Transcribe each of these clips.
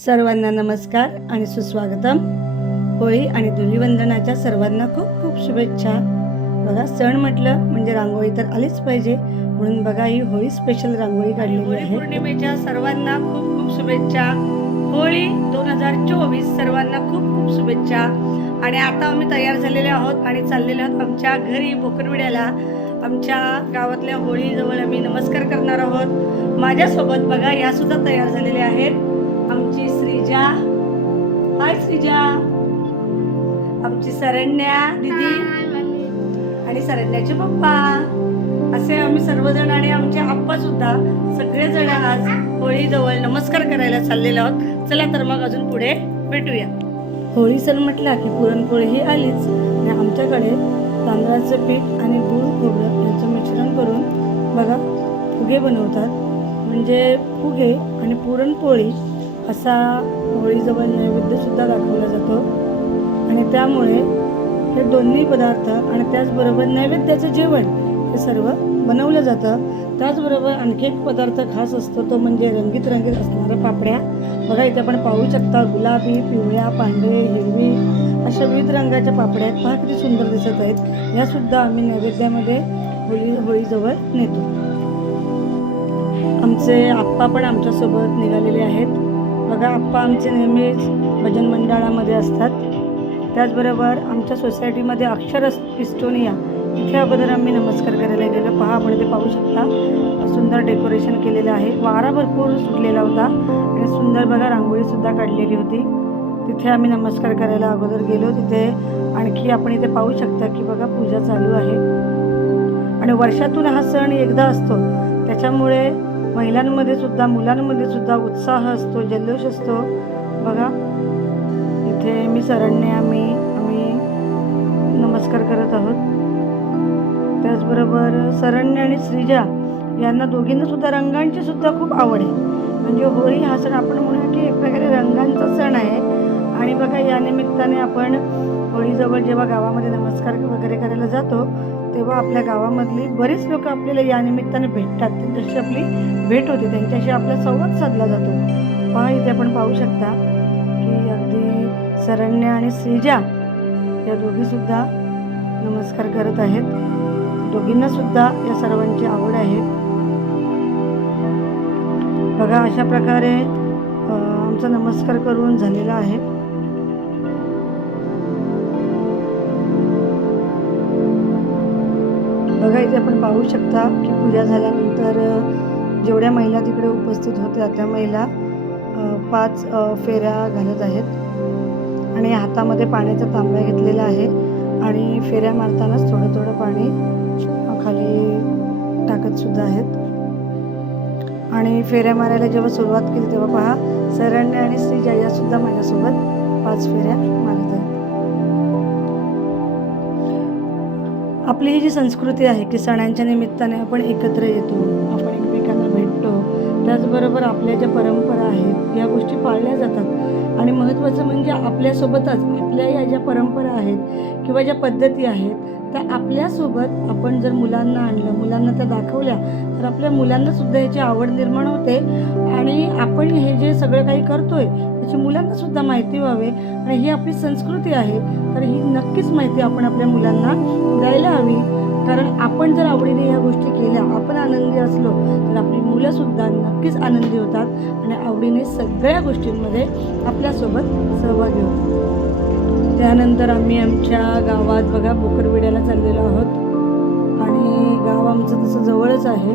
सर्वांना नमस्कार आणि सुस्वागतम. होळी आणि धुलीवंदनाच्या सर्वांना खूप खूप शुभेच्छा. बघा, सण म्हटलं म्हणजे रांगोळी तर आलीच पाहिजे, म्हणून बघा ही होळी स्पेशल रांगोळी काढलेली आहे. पौर्णिमेच्या सर्वांना खूप खूप शुभेच्छा. होळी 2024 सर्वांना खूप खूप शुभेच्छा. आणि आता आम्ही तयार झालेले आहोत आणि चाललेले आहोत आमच्या घरी बोकरविड्याला. आमच्या गावातल्या होळीजवळ आम्ही नमस्कार करणार आहोत. माझ्यासोबत बघा या सुद्धा तयार झालेल्या आहेत. आमची श्रीजा, हाय श्रीजा, आमची सरण्या दीदी आणि सरण्याचे पप्पा, असे आम्ही सर्वजण आणि आमचे आप्पा सुद्धा सगळेजण आज होळीजवळ नमस्कार करायला चाललेलो आहोत. चला तर मग अजून पुढे भेटूया. होळी सण म्हटला की पुरणपोळी ही आलीच. आणि आमच्याकडे तांदळाचं पीठ आणि गूळ खोबरं याचं मिश्रण करून बघा फुगे बनवतात. म्हणजे फुगे आणि पुरणपोळी असा होळीजवळ नैवेद्यसुद्धा दाखवला जातो. आणि त्यामुळे हे दोन्ही पदार्थ आणि त्याचबरोबर नैवेद्याचं जेवण हे सर्व बनवलं जातं. त्याचबरोबर आणखी एक पदार्थ खास असतो, तो म्हणजे रंगीत रंगीत असणाऱ्या पापड्या. बघा इथे आपण पाहू शकता, गुलाबी, पिवळ्या, पांढरे, हिरवी अशा विविध रंगाच्या पापड्या आहेत. पहा किती सुंदर दिसत आहेत. यासुद्धा आम्ही नैवेद्यामध्ये होळीजवळ नेतो. आमचे आप्पा पण आमच्यासोबत निघालेले आहेत. बघा, आप्पा आमचे नेहमीच भजन मंडळामध्ये असतात. त्याचबरोबर आमच्या सोसायटीमध्ये अक्षर इस्टोनिया इथे अगोदर आम्ही नमस्कार करायला गेलो. पहा, आपण ते पाहू शकता, सुंदर डेकोरेशन केलेलं आहे. वारा भरपूर सुटलेला होता आणि सुंदर बघा रांगोळीसुद्धा काढलेली होती. तिथे आम्ही नमस्कार करायला अगोदर गेलो. तिथे आणखी आपण इथे पाहू शकता की बघा पूजा चालू आहे. आणि वर्षातून हा सण एकदा असतो, त्याच्यामुळे महिलांमध्ये सुद्धा मुलांमध्ये सुद्धा उत्साह असतो, जल्लोष असतो. बघा इथे मी सरण्या आम्ही नमस्कार करत आहोत. त्याचबरोबर सरण्या आणि श्रीजा यांना दोघींना सुद्धा रंगांची सुद्धा खूप आवड आहे. म्हणजे होळी हा सण आपण म्हणूया की एक प्रकारे रंगांचा सण आहे. आणि बघा या निमित्ताने आपण होळीजवळ जेव्हा गावामध्ये नमस्कार वगैरे करायला जातो, तेव्हा आपल्या गावामधली बरीच लोक आपल्याला या निमित्ताने भेटतात. त्यांच्याशी आपली भेट होते, त्यांच्याशी आपला संवाद साधला जातो. पहा इथे आपण पाहू शकता की अगदी सरण्या आणि श्रीजा या दोघीसुद्धा नमस्कार करत आहेत. दोघींना सुद्धा या सर्वांची आवड आहे. बघा अशा प्रकारे आमचा नमस्कार करून झालेला आहे. बघा इथे आपण पाहू शकता की पूजा झाल्यानंतर जेवढ्या महिला तिकडे उपस्थित होत्या त्या महिला 5 फेऱ्या घालत आहेत. आणि हातामध्ये पाण्याचा तांब्या घेतलेला आहे आणि फेऱ्या मारतानाच थोडं थोडं पाणी खाली टाकत सुद्धा आहेत. आणि फेऱ्या मारायला जेव्हा सुरुवात केली तेव्हा पहा, सरण्या आणि श्रीजा या सुद्धा माझ्यासोबत 5 फेऱ्या मारत आहेत. आपली ही जी संस्कृती आहे की सणांच्या निमित्ताने आपण एकत्र येतो, आपण एकमेकांना भेटतो. त्याचबरोबर आपल्या ज्या परंपरा आहेत या गोष्टी पाळल्या जातात. आणि महत्त्वाचं म्हणजे आपल्यासोबतच आपल्या या ज्या परंपरा आहेत किंवा ज्या पद्धती आहेत त्या आपल्यासोबत आपण जर मुलांना आणलं, मुलांना त्या दाखवल्या, तर आपल्या मुलांनासुद्धा याची आवड निर्माण होते. आणि आपण हे जे सगळं काही करतोय त्याची मुलांनासुद्धा माहिती व्हावे. आणि ही आपली संस्कृती आहे, तर ही नक्कीच माहिती आपण आपल्या मुलांना द्यायला हवी. कारण आपण जर आवडीने ह्या गोष्टी केल्या, आपण आनंदी असलो, तर आपली मुलंसुद्धा नक्कीच आनंदी होतात आणि आवडीने सगळ्या गोष्टींमध्ये आपल्यासोबत सहभागी होतात. त्यानंतर आम्ही आमच्या गावात बघा बोकरविड्याला चाललेलो आहोत. आणि गाव आमचं तसं जवळच आहे.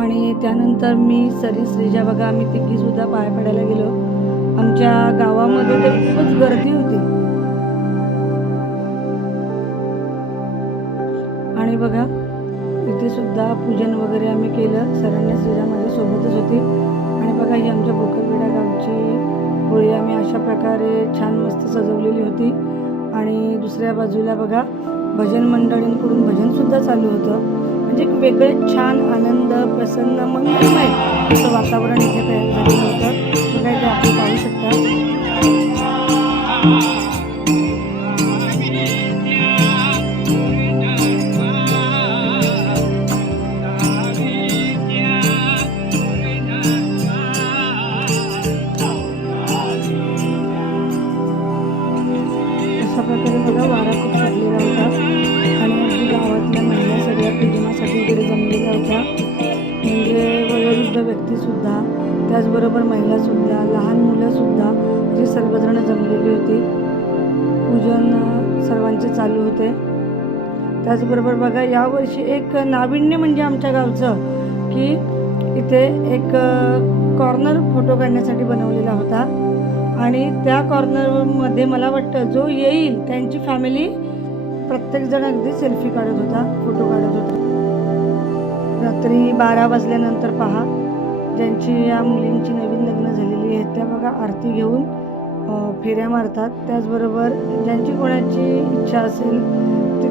आणि त्यानंतर मी श्रीजा बघा आम्ही तिघीसुद्धा पाय पडायला गेलो. आमच्या गावामध्ये तर खूपच गर्दी होती. आणि बघा इथे सुद्धा पूजन वगैरे आम्ही केलं. सरण्या श्रीजा माझ्यासोबतच होती. आणि बघा ही आमच्या बोकरविडा गावची होळी आम्ही अशा प्रकारे छान मस्त सजवलेली होती. आणि दुसऱ्या बाजूला बघा भजन मंडळींकडून भजनसुद्धा चालू होतं. म्हणजे एक वेगळं छान आनंद, प्रसन्न, मंगलमय असं वातावरण इथे तयार झालेलं होतं. बघा इथे आपण पाहू शकता. आरतीसुद्धा, त्याचबरोबर महिलासुद्धा, लहान मुलंसुद्धा अशी सर्वजण जमलेली होती. पूजन सर्वांचे चालू होते. त्याचबरोबर बघा यावर्षी एक नाविन्य म्हणजे आमच्या गावचं की इथे एक कॉर्नर फोटो काढण्यासाठी बनवलेला होता आणि त्या कॉर्नरमध्ये मला वाटतं जो येईल त्यांची फॅमिली प्रत्येकजण अगदी सेल्फी काढत होता, फोटो काढत होता. रात्री 12 वाजल्यानंतर पहा ज्यांची या मुलींची नवीन लग्न झालेली आहेत त्या बघा आरती घेऊन फेऱ्या मारतात. त्याचबरोबर ज्यांची कोणाची इच्छा असेल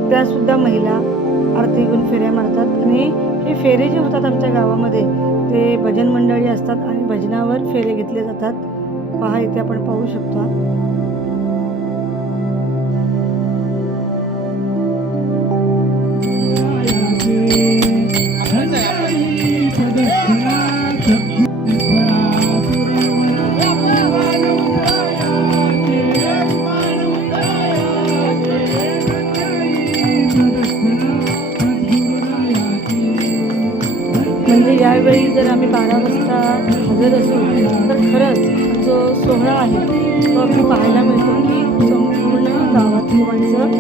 त्यासुद्धा महिला आरती घेऊन फेऱ्या मारतात. आणि हे फेरे जे होतात आमच्या गावामध्ये ते भजन मंडळी असतात आणि भजनावर फेरे घेतले जातात. पहा इथे आपण पाहू शकतो. म्हणजे यावेळी जर आम्ही 12 वाजता हजर असू तर खरंच जो सोहळा आहे तो आम्ही पाहायला मिळतो की संपूर्ण गावातली माणसं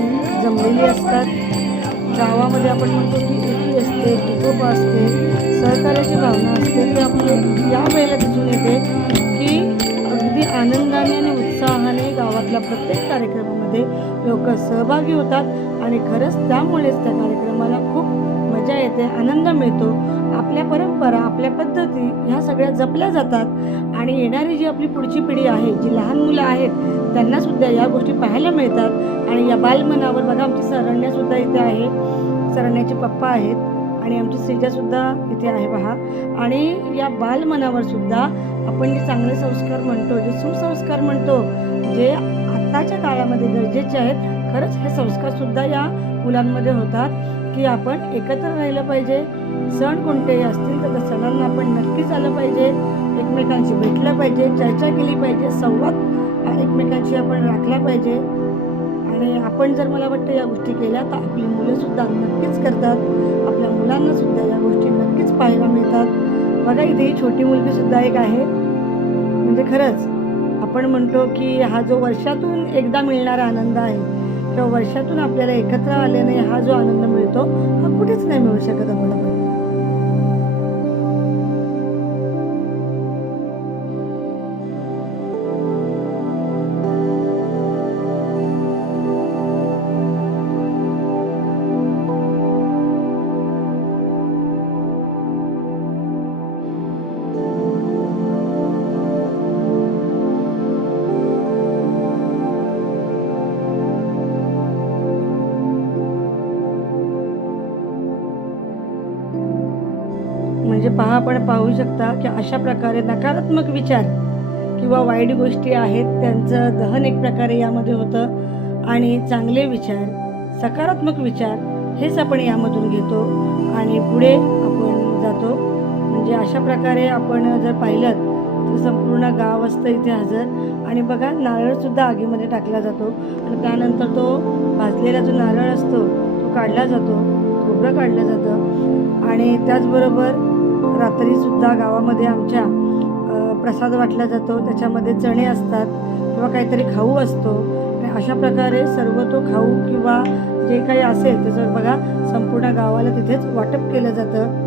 जमलेली असतात. गावामध्ये आपण म्हणतो की एकी असते, एकोपा असते, सहकार्याची भावना असते. ते आपलं या वेळेला दिसून येते की अगदी आनंदाने आणि उत्साहाने गावातल्या प्रत्येक कार्यक्रमामध्ये लोक सहभागी होतात आणि खरंच त्यामुळेच त्या कार्यक्रमाला खूप मजा येते, आनंद मिळतो. आपल्या परंपरा, आपल्या पद्धती ह्या सगळ्या जपल्या जातात आणि येणारी जी आपली पुढची पिढी आहे, जी लहान मुलं आहेत त्यांनासुद्धा या गोष्टी पाहायला मिळतात. आणि या बालमनावर बघा आमची सरण्यासुद्धा इथे आहे, सरण्याचे पप्पा आहेत आणि आमची श्रीजासुद्धा इथे आहे पहा. आणि या बालमनावर सुद्धा आपण जे चांगले संस्कार म्हणतो, जे सुसंस्कार म्हणतो, जे आत्ताच्या काळामध्ये गरजेचे आहेत, खरंच हे संस्कारसुद्धा या मुलांमध्ये होतात की आपण एकत्र राहिलं पाहिजे. सण कोणतेही असतील तर त्या सणांना आपण नक्कीच आलं पाहिजे, एकमेकांशी भेटलं पाहिजे, चर्चा केली पाहिजे, संवाद एकमेकांशी आपण राखला पाहिजे. आणि आपण जर मला वाटतं या गोष्टी केल्या तर आपली मुलंसुद्धा नक्कीच करतात, आपल्या मुलांनासुद्धा या गोष्टी नक्कीच पाहायला मिळतात. बघा इथे ही छोटी मुलगीसुद्धा एक आहे. म्हणजे खरंच आपण म्हणतो की हा जो वर्षातून एकदा मिळणारा आनंद आहे किंवा वर्षातून आपल्याला एकत्र आल्याने हा जो आनंद मिळतो हा कुठेच नाही मिळू शकत आपल्याला. म्हणजे पहा आपण पाहू शकता की अशा प्रकारे नकारात्मक विचार किंवा वाईट गोष्टी आहेत त्यांचं दहन एक प्रकारे यामध्ये होतं आणि चांगले विचार, सकारात्मक विचार हेच आपण यामधून घेतो आणि पुढे आपण जातो. म्हणजे अशा प्रकारे आपण जर पाहिलं तर संपूर्ण गाव असतं इथे हजर. आणि बघा नारळसुद्धा आगीमध्ये टाकला जातो आणि त्यानंतर तो भाजलेला जो नारळ असतो तो काढला जातो, खोबरं काढलं जातं. आणि त्याचबरोबर रात्रीसुद्धा गावामध्ये आमच्या प्रसाद वाटला जातो, त्याच्यामध्ये चणे असतात किंवा काहीतरी खाऊ असतो. आणि अशा प्रकारे सर्व तो खाऊ किंवा जे काही असेल त्याचं बघा संपूर्ण गावाला तिथेच वाटप केलं जातं.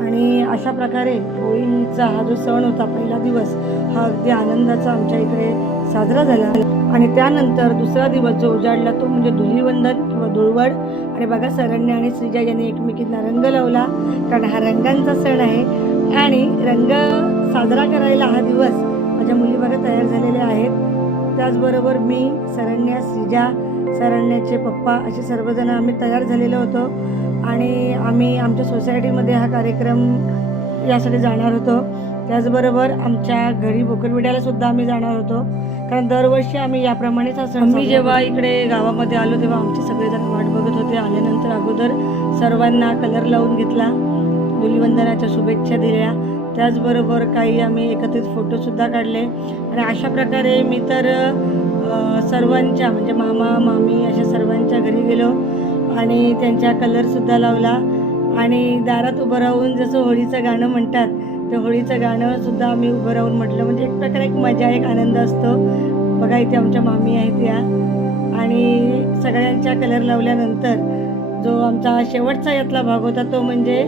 आणि अशा प्रकारे होळीचा हा जो सण होता पहिला दिवस हा अगदी आनंदाचा आमच्या इकडे साजरा झाला. आणि त्यानंतर दुसरा दिवस जो उजाडला तो म्हणजे धुलीवंदन किंवा धुळवड. आणि बघा सरण्य आणि श्रीजा यांनी एकमेकींना रंग लावला कारण हा रंगांचा सण आहे आणि रंग साजरा करायला हा दिवस माझ्या मुली बघा तयार झालेल्या आहेत. त्याचबरोबर मी, सरण्या, श्रीजा, सरण्याचे पप्पा असे सर्वजण आम्ही तयार झालेलो होतो आणि आम्ही आमच्या सोसायटीमध्ये हा कार्यक्रम यासाठी जाणार होतो. त्याचबरोबर आमच्या घरी बोकरविड्यालासुद्धा आम्ही जाणार होतो कारण दरवर्षी आम्ही याप्रमाणेच हा सण. मी जेव्हा इकडे गावामध्ये आलो तेव्हा आमचे सगळेजण वाट बघत होते. आल्यानंतर अगोदर सर्वांना कलर लावून घेतला, धुलीवंदनाच्या शुभेच्छा दिल्या. त्याचबरोबर काही आम्ही एकत्रित फोटोसुद्धा काढले. आणि अशा प्रकारे मी तर सर्वांच्या म्हणजे मामा मामी अशा सर्वांच्या घरी गेलो आणि त्यांच्या कलरसुद्धा लावला. आणि दारात उभं राहून जसं होळीचं गाणं म्हणतात ते होळीचं गाणं सुद्धा आम्ही उभं राहून म्हटलं, म्हणजे एक प्रकारे एक मजा, एक आनंद असतो. बघा इथे आमच्या मामी आहेत या, आणि सगळ्यांच्या कलर लावल्यानंतर जो आमचा शेवटचा यातला भाग होता तो म्हणजे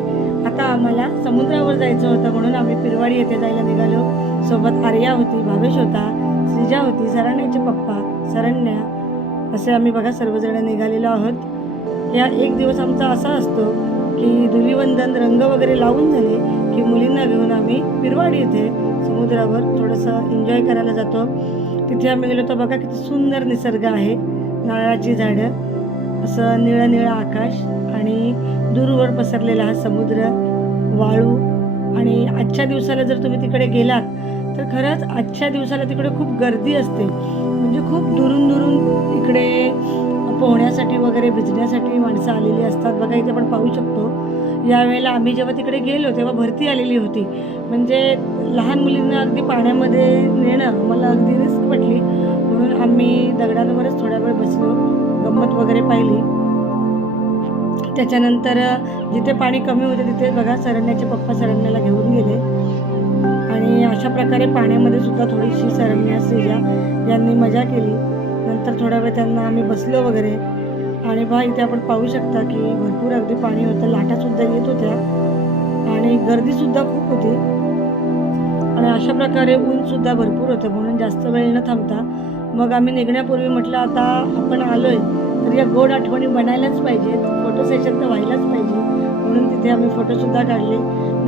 आता आम्हाला समुद्रावर जायचं होतं, म्हणून आम्ही पिरवाडी येथे जायला निघालो. सोबत आर्या होती, भावेश होता, श्रीजा होती, सरण्याचे पप्पा, सरण्या, असे आम्ही बघा सर्वजण निघालेलो आहोत. या एक दिवस आमचा असा असतो की धुलीवंदन रंग वगैरे लावून झाले की मुलींना घेऊन आम्ही पिरवाडी येथे समुद्रावर थोडंसं एन्जॉय करायला जातो. तिथे आम्ही गेलो तर बघा किती सुंदर निसर्ग आहे, नारळाची झाडं, असं निळं निळं आकाश आणि दूरवर पसरलेला हा समुद्र, वाळू. आणि आजच्या दिवसाला जर तुम्ही तिकडे गेलात तर खरंच आजच्या दिवसाला तिकडे खूप गर्दी असते, म्हणजे खूप दुरून दुरून इकडे पोहण्यासाठी वगैरे भिजण्यासाठी माणसं आलेली असतात. बघा इथे आपण पाहू शकतो. यावेळेला आम्ही जेव्हा तिकडे गेलो तेव्हा भरती आलेली होती, म्हणजे लहान मुलींना अगदी पाण्यामध्ये नेणं मला अगदी रिस्क वाटली, म्हणून आम्ही दगडांवरच थोडा वेळ बसलो, गंमत वगैरे पाहिली. त्याच्यानंतर जिथे पाणी कमी होते तिथे बघा सरण्याचे पप्पा सरण्याला घेऊन गेले, आणि अशा प्रकारे पाण्यामध्ये सुद्धा थोडीशी सरण्या श्रीजा यांनी मजा केली. नंतर थोडा वेळ त्यांना आम्ही बसलो वगैरे, आणि बघा इथे आपण पाहू शकता की भरपूर अगदी पाणी होतं, लाटासुद्धा येत होत्या आणि गर्दीसुद्धा खूप होती. आणि अशा प्रकारे ऊनसुद्धा भरपूर होतं, म्हणून जास्त वेळ न थांबता मग आम्ही निघण्यापूर्वी म्हटलं आता आपण आलो आहे तर या गोड आठवणी बनायलाच पाहिजेत, फोटो सेशन तर व्हायलाच पाहिजे, म्हणून तिथे आम्ही फोटोसुद्धा काढले.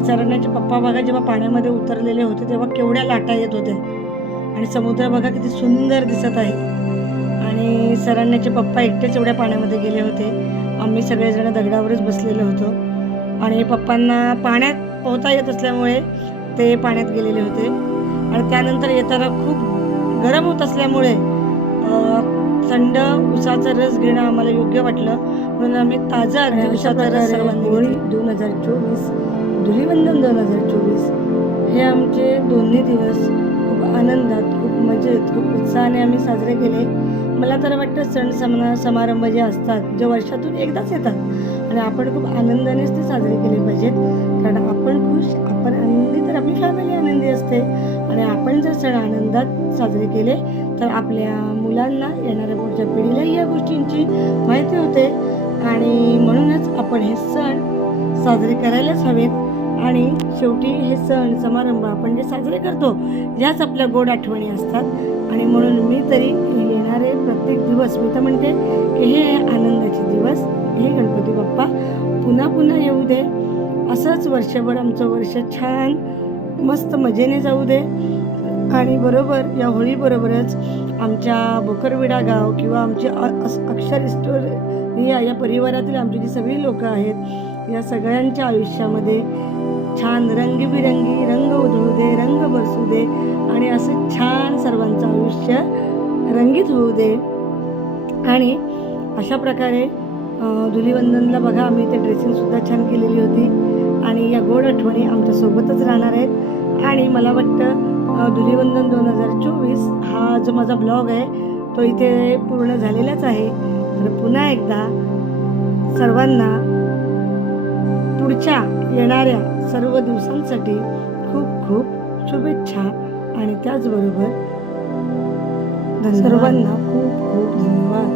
सरण्याचे पप्पा बघा जेव्हा पाण्यामध्ये उतरलेले होते तेव्हा केवढ्या लाटा येत होत्या, आणि समुद्र बघा किती सुंदर दिसत आहे. आणि सरण्याचे पप्पा एकटेच एवढ्या पाण्यामध्ये गेले होते, आम्ही सगळेजण दगडावरच बसलेलो होतो. आणि पप्पांना पाण्यात पोहता येत असल्यामुळे ते पाण्यात गेलेले होते. आणि त्यानंतर येताना खूप गरम होत असल्यामुळे थंड उसाचा रस घेणं आम्हाला योग्य वाटलं, म्हणून आम्ही ताजा उसाचा रस सर्वांनी होळी 2024, धुलीवंदन 2024 हे आमचे दोन्ही दिवस खूप आनंदात, खूप मजेत, खूप उत्साहाने आम्ही साजरे केले. मला तर वाटतं सण समारंभ जे असतात जे वर्षातून एकदाच येतात आणि आपण खूप आनंदानेच ते साजरे केले पाहिजेत, कारण आपण खुश, आपण आनंदी तर आपली फॅमिली आनंदी असते. आणि आपण जर सण आनंदात साजरे केले तर आपल्या मुलांना, येणाऱ्या पुढच्या पिढीलाही या गोष्टींची माहिती होते, आणि म्हणूनच आपण हे सण साजरे करायलाच हवेत. आणि शेवटी हे सण समारंभ आपण जे साजरे करतो याच आपल्या गोड आठवणी असतात. आणि म्हणून मी तरी येणारे प्रत्येक दिवस मी तर म्हणते की हे आनंदाचे दिवस, हे गणपती बाप्पा पुन्हा पुन्हा येऊ दे, असंच वर्षभर आमचं वर्ष छान मस्त मजेने जाऊ दे. आणि बरोबर या होळीबरोबरच आमच्या बोकरविडा गाव किंवा आमचे अक्षर स्टोरी या परिवारातील आमची जी सगळी लोकं आहेत या सगळ्यांच्या आयुष्यामध्ये छान रंगीबिरंगी रंग उधळू दे, रंग बरसू दे, आणि असं छान सर्वांचं आयुष्य रंगीत होऊ दे. आणि अशा प्रकारे धुलीवंदनला बघा आम्ही ते ड्रेसिंगसुद्धा छान केलेली होती, आणि या गोड आठवणी आमच्यासोबतच राहणार आहेत. आणि मला वाटतं धुलीवंदन 2024 हा जो माझा ब्लॉग आहे तो इथे पूर्ण झालेलाच आहे. तर पुन्हा एकदा सर्वांना पुढच्या येणाऱ्या सर्व दिवसांसाठी खूप खूप शुभेच्छा, आणि त्याचबरोबर सर्वांना खूप खूप धन्यवाद.